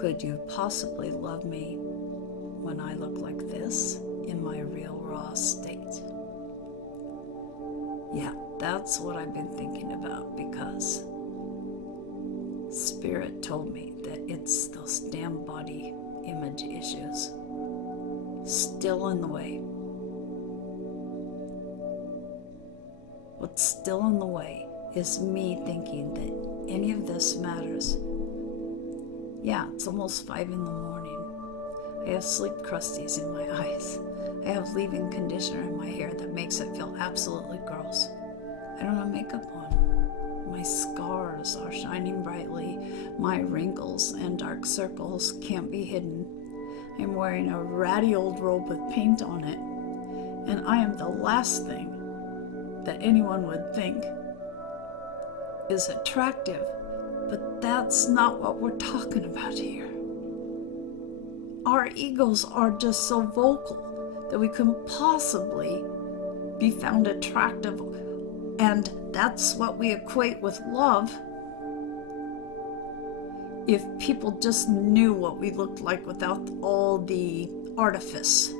could you possibly love me when I look like this in my real raw state? Yeah, that's what I've been thinking about, because Spirit told me that it's those damn body image issues still in the way. What's still in the way is me thinking that any of this matters. Yeah, it's almost 5 in the morning. I have sleep crusties in my eyes. I have leave-in conditioner in my hair that makes it feel absolutely gross. I don't have makeup on. My scars are shining brightly. My wrinkles and dark circles can't be hidden. I'm wearing a ratty old robe with paint on it, and I am the last thing that anyone would think is attractive. But that's not what we're talking about here. Our egos are just so vocal that we couldn't possibly be found attractive, and that's what we equate with love. If people just knew what we looked like without all the artifice,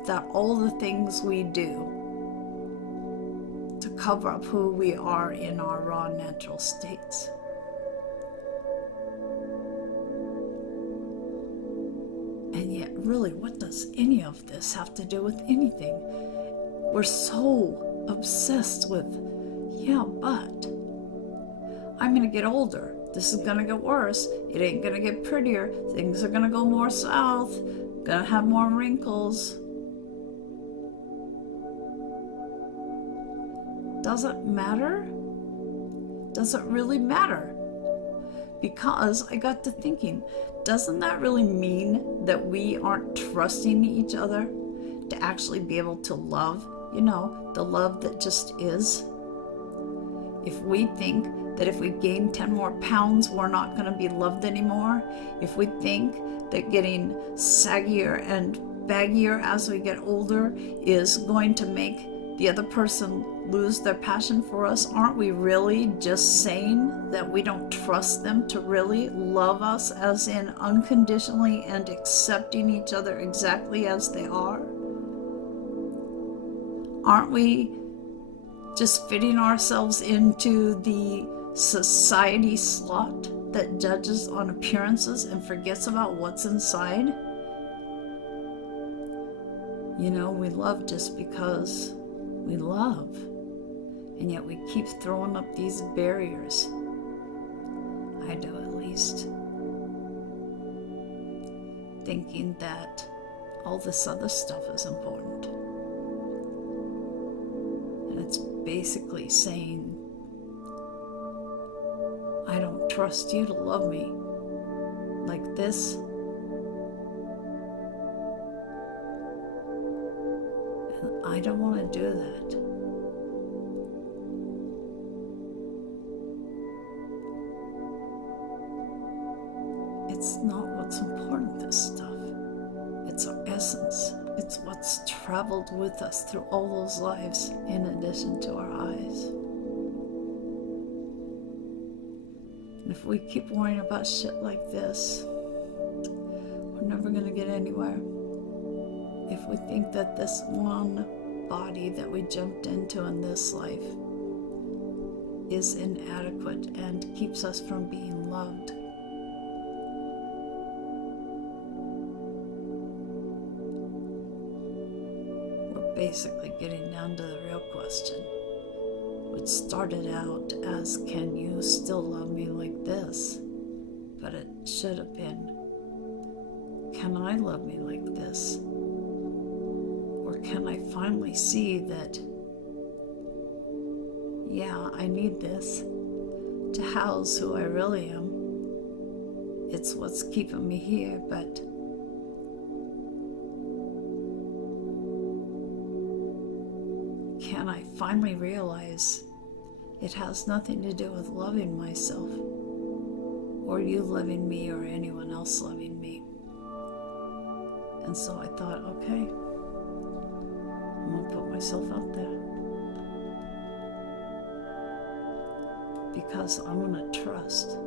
without all the things we do to cover up who we are in our raw natural states. And yet, really, what does any of this have to do with anything? We're so obsessed with, yeah, but I'm gonna get older. This is gonna get worse. It ain't gonna get prettier. Things are gonna go more south. Gonna have more wrinkles. Does it matter? Does it really matter? Because I got to thinking, doesn't that really mean that we aren't trusting each other to actually be able to love, the love that just is? If we think that if we gain 10 more pounds, we're not going to be loved anymore, if we think that getting saggier and baggier as we get older is going to make the other person lose their passion for us, aren't we really just saying that we don't trust them to really love us, as in unconditionally and accepting each other exactly as they are? Aren't we just fitting ourselves into the society slot that judges on appearances and forgets about what's inside? We love just because we love, and yet we keep throwing up these barriers. I do, at least. Thinking that all this other stuff is important. And it's basically saying, I don't trust you to love me like this. And I don't want to do that. It's not what's important, this stuff. It's our essence. It's what's traveled with us through all those lives, in addition to our eyes. And if we keep worrying about shit like this, we're never going to get anywhere. If we think that this one body that we jumped into in this life is inadequate and keeps us from being loved, we're basically getting down to the real question, which started out as, can you still love me like this? But it should have been, can I love me like this? Or can I finally see that, yeah, I need this to house who I really am. It's what's keeping me here, but can I finally realize it has nothing to do with loving myself, or you loving me, or anyone else loving me? And so I thought, okay, I'm gonna put myself out there, because I'm gonna trust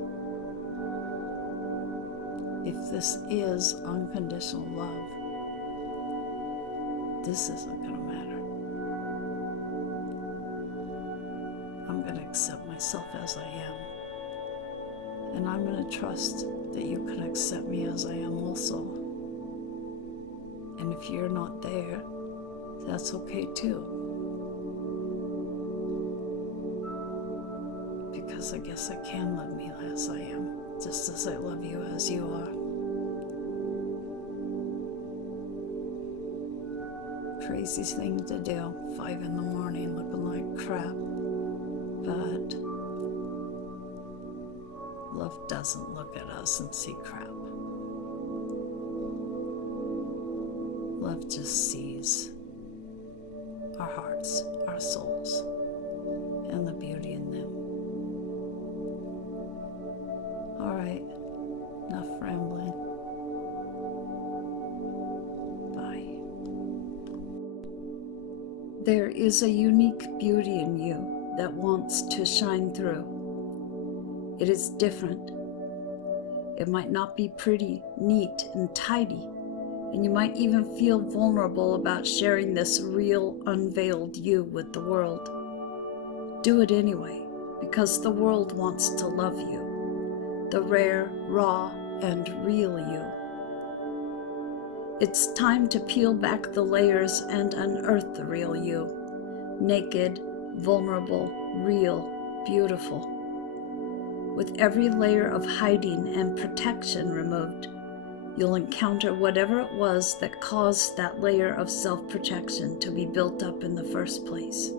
if this is unconditional love, this isn't going to matter. I'm going to accept myself as I am. And I'm going to trust that you can accept me as I am also. And if you're not there, that's okay too. Because I guess I can love me as I am, just as I love you as you are. Crazy thing to do, 5 in the morning looking like crap. But love doesn't look at us and see crap. Love just sees our hearts, our souls, and the beauty in them. All right, enough rambling. Bye. There is a unique beauty in you that wants to shine through. It is different. It might not be pretty, neat, and tidy, and you might even feel vulnerable about sharing this real, unveiled you with the world. Do it anyway, because the world wants to love you, the rare, raw, and real you. It's time to peel back the layers and unearth the real you, naked, vulnerable, real, beautiful. With every layer of hiding and protection removed, you'll encounter whatever it was that caused that layer of self-protection to be built up in the first place.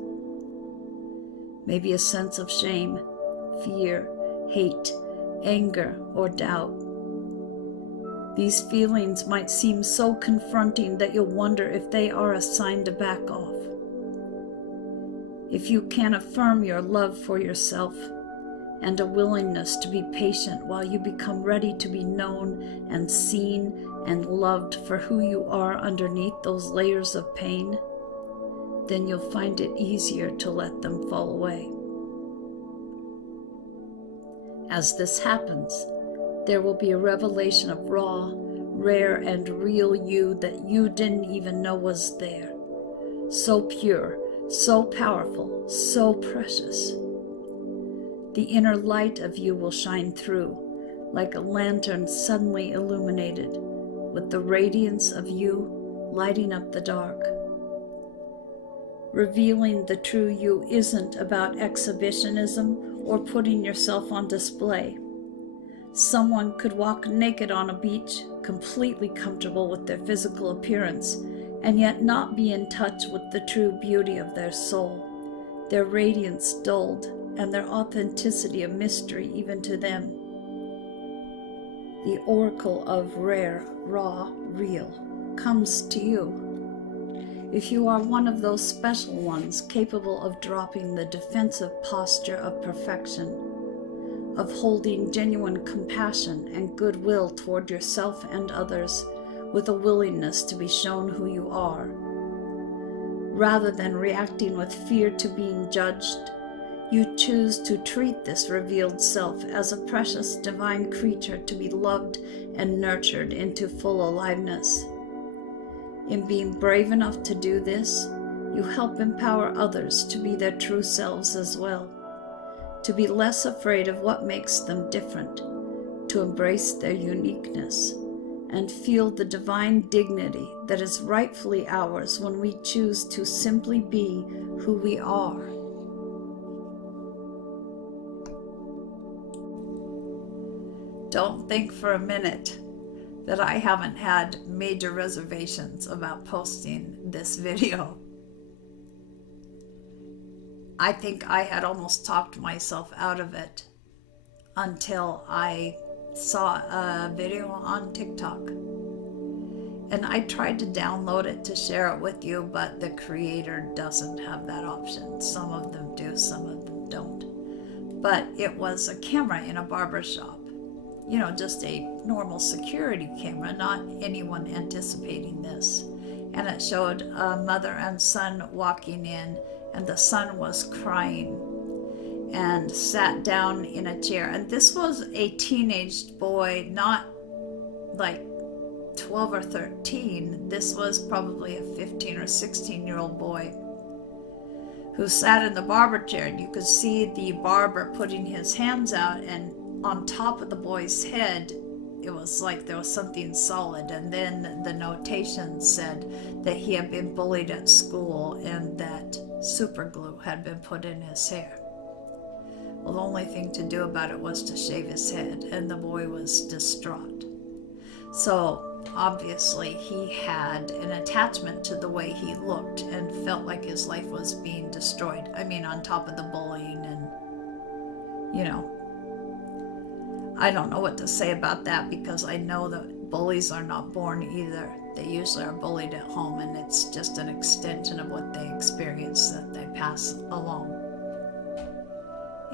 Maybe a sense of shame, fear, hate, anger, or doubt. These feelings might seem so confronting that you'll wonder if they are a sign to back off. If you can affirm your love for yourself and a willingness to be patient while you become ready to be known and seen and loved for who you are underneath those layers of pain, then you'll find it easier to let them fall away. As this happens, there will be a revelation of raw, rare, and real you that you didn't even know was there. So pure, so powerful, so precious. The inner light of you will shine through, like a lantern suddenly illuminated, with the radiance of you lighting up the dark. Revealing the true you isn't about exhibitionism or putting yourself on display. Someone could walk naked on a beach, completely comfortable with their physical appearance, and yet not be in touch with the true beauty of their soul, their radiance dulled, and their authenticity a mystery even to them. The oracle of rare, raw, real comes to you. If you are one of those special ones capable of dropping the defensive posture of perfection, of holding genuine compassion and goodwill toward yourself and others, with a willingness to be shown who you are, rather than reacting with fear to being judged, you choose to treat this revealed self as a precious divine creature to be loved and nurtured into full aliveness. In being brave enough to do this, you help empower others to be their true selves as well, to be less afraid of what makes them different, to embrace their uniqueness, and feel the divine dignity that is rightfully ours when we choose to simply be who we are. Don't think for a minute that I haven't had major reservations about posting this video. I think I had almost talked myself out of it until I saw a video on TikTok. And I tried to download it to share it with you, but the creator doesn't have that option. Some of them do, some of them don't. But it was a camera in a barber shop. You know, just a normal security camera, not anyone anticipating this. And it showed a mother and son walking in, and the son was crying and sat down in a chair. And this was a teenage boy, not like 12 or 13. This was probably a 15 or 16-year-old boy who sat in the barber chair, and you could see the barber putting his hands out, and on top of the boy's head it was like there was something solid, and then the notation said that he had been bullied at school and that super glue had been put in his hair. Well, the only thing to do about it was to shave his head, and the boy was distraught. So obviously he had an attachment to the way he looked and felt like his life was being destroyed. I mean, on top of the bullying, and I don't know what to say about that, because I know that bullies are not born either. They usually are bullied at home, and it's just an extension of what they experience that they pass along.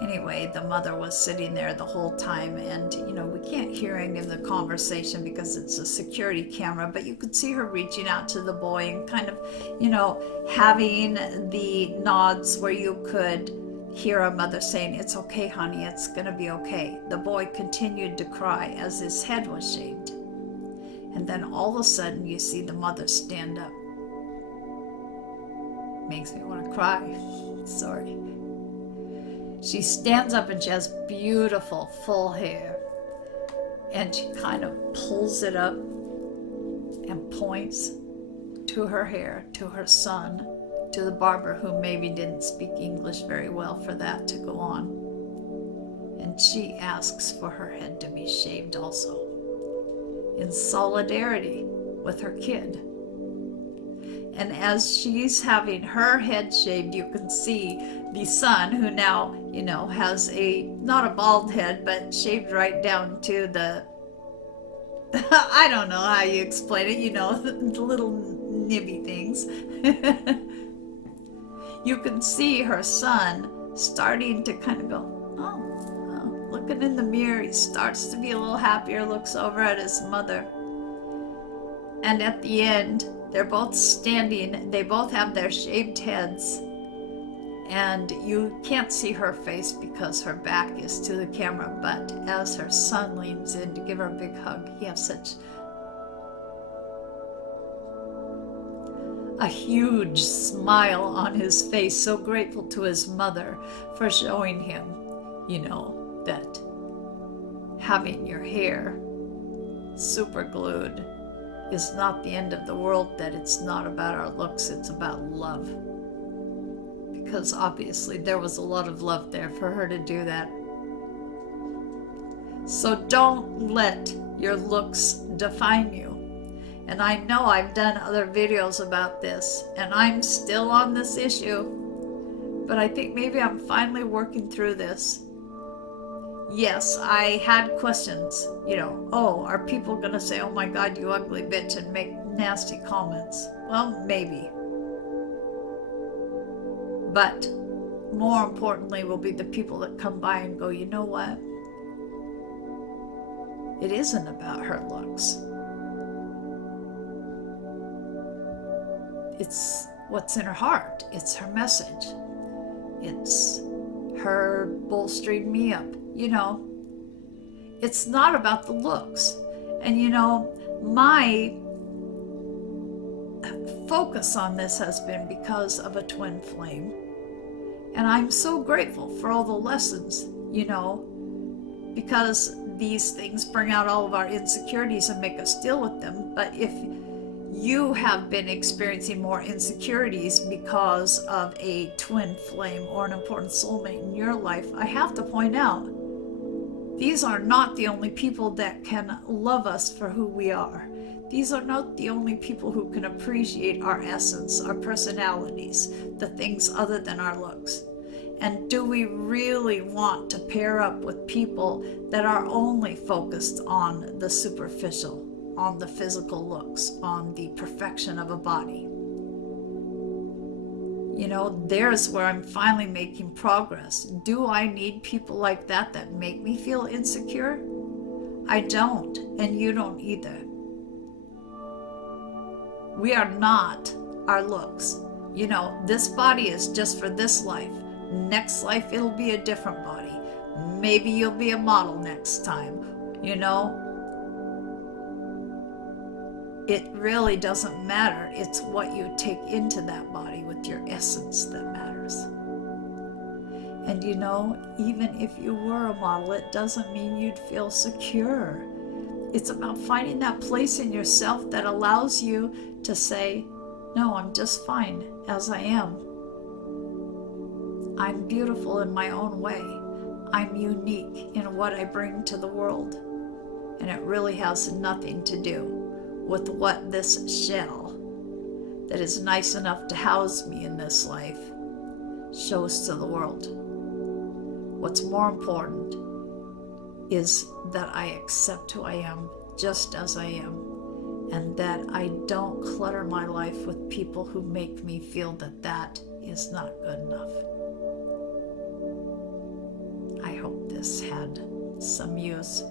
Anyway, the mother was sitting there the whole time, and we can't hear any of the conversation because it's a security camera, but you could see her reaching out to the boy and kind of, having the nods where you could hear a mother saying, "It's okay, honey, it's gonna be okay." The boy continued to cry as his head was shaved. And then all of a sudden you see the mother stand up. Makes me want to cry. Sorry. She stands up and she has beautiful full hair, and she kind of pulls it up and points to her hair, to her son, to the barber, who maybe didn't speak English very well for that to go on. And she asks for her head to be shaved also, in solidarity with her kid. And as she's having her head shaved, you can see the son, who now, has not a bald head, but shaved right down to the, I don't know how you explain it, the little nibby things. You can see her son starting to kind of go, oh, looking in the mirror. He starts to be a little happier, looks over at his mother. And at the end, they're both standing. They both have their shaved heads. And you can't see her face because her back is to the camera. But as her son leans in to give her a big hug, he has such a huge smile on his face, so grateful to his mother for showing him, that having your hair super glued is not the end of the world, that it's not about our looks, it's about love. Because obviously there was a lot of love there for her to do that. So don't let your looks define you. And I know I've done other videos about this, and I'm still on this issue, but I think maybe I'm finally working through this. Yes, I had questions, are people going to say, "Oh my God, you ugly bitch," and make nasty comments? Well, maybe. But more importantly will be the people that come by and go, "You know what? It isn't about her looks. It's what's in her heart. It's her message. It's her bolstering me up. It's not about the looks." And my focus on this has been because of a twin flame. And I'm so grateful for all the lessons, because these things bring out all of our insecurities and make us deal with them. But if you have been experiencing more insecurities because of a twin flame or an important soulmate in your life, I have to point out, these are not the only people that can love us for who we are. These are not the only people who can appreciate our essence, our personalities, the things other than our looks. And do we really want to pair up with people that are only focused on the superficial, on the physical looks, on the perfection of a body? There's where I'm finally making progress. Do I need people like that make me feel insecure? I don't, and you don't either. We are not our looks. This body is just for this life. Next life, it'll be a different body. Maybe you'll be a model next time, it really doesn't matter. It's what you take into that body with your essence that matters. And you know, even if you were a model, it doesn't mean you'd feel secure. It's about finding that place in yourself that allows you to say, no, I'm just fine as I am. I'm beautiful in my own way. I'm unique in what I bring to the world. And it really has nothing to do with what this shell that is nice enough to house me in this life shows to the world. What's more important is that I accept who I am just as I am, and that I don't clutter my life with people who make me feel that that is not good enough. I hope this had some use.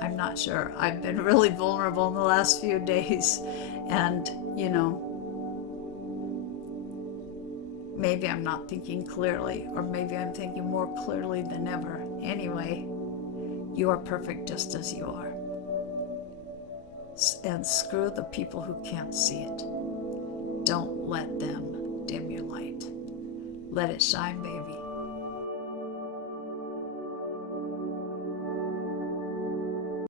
I'm not sure. I've been really vulnerable in the last few days, and you know, maybe I'm not thinking clearly, or maybe I'm thinking more clearly than ever. Anyway, you are perfect just as you are. And screw the people who can't see it. Don't let them dim your light. Let it shine, baby.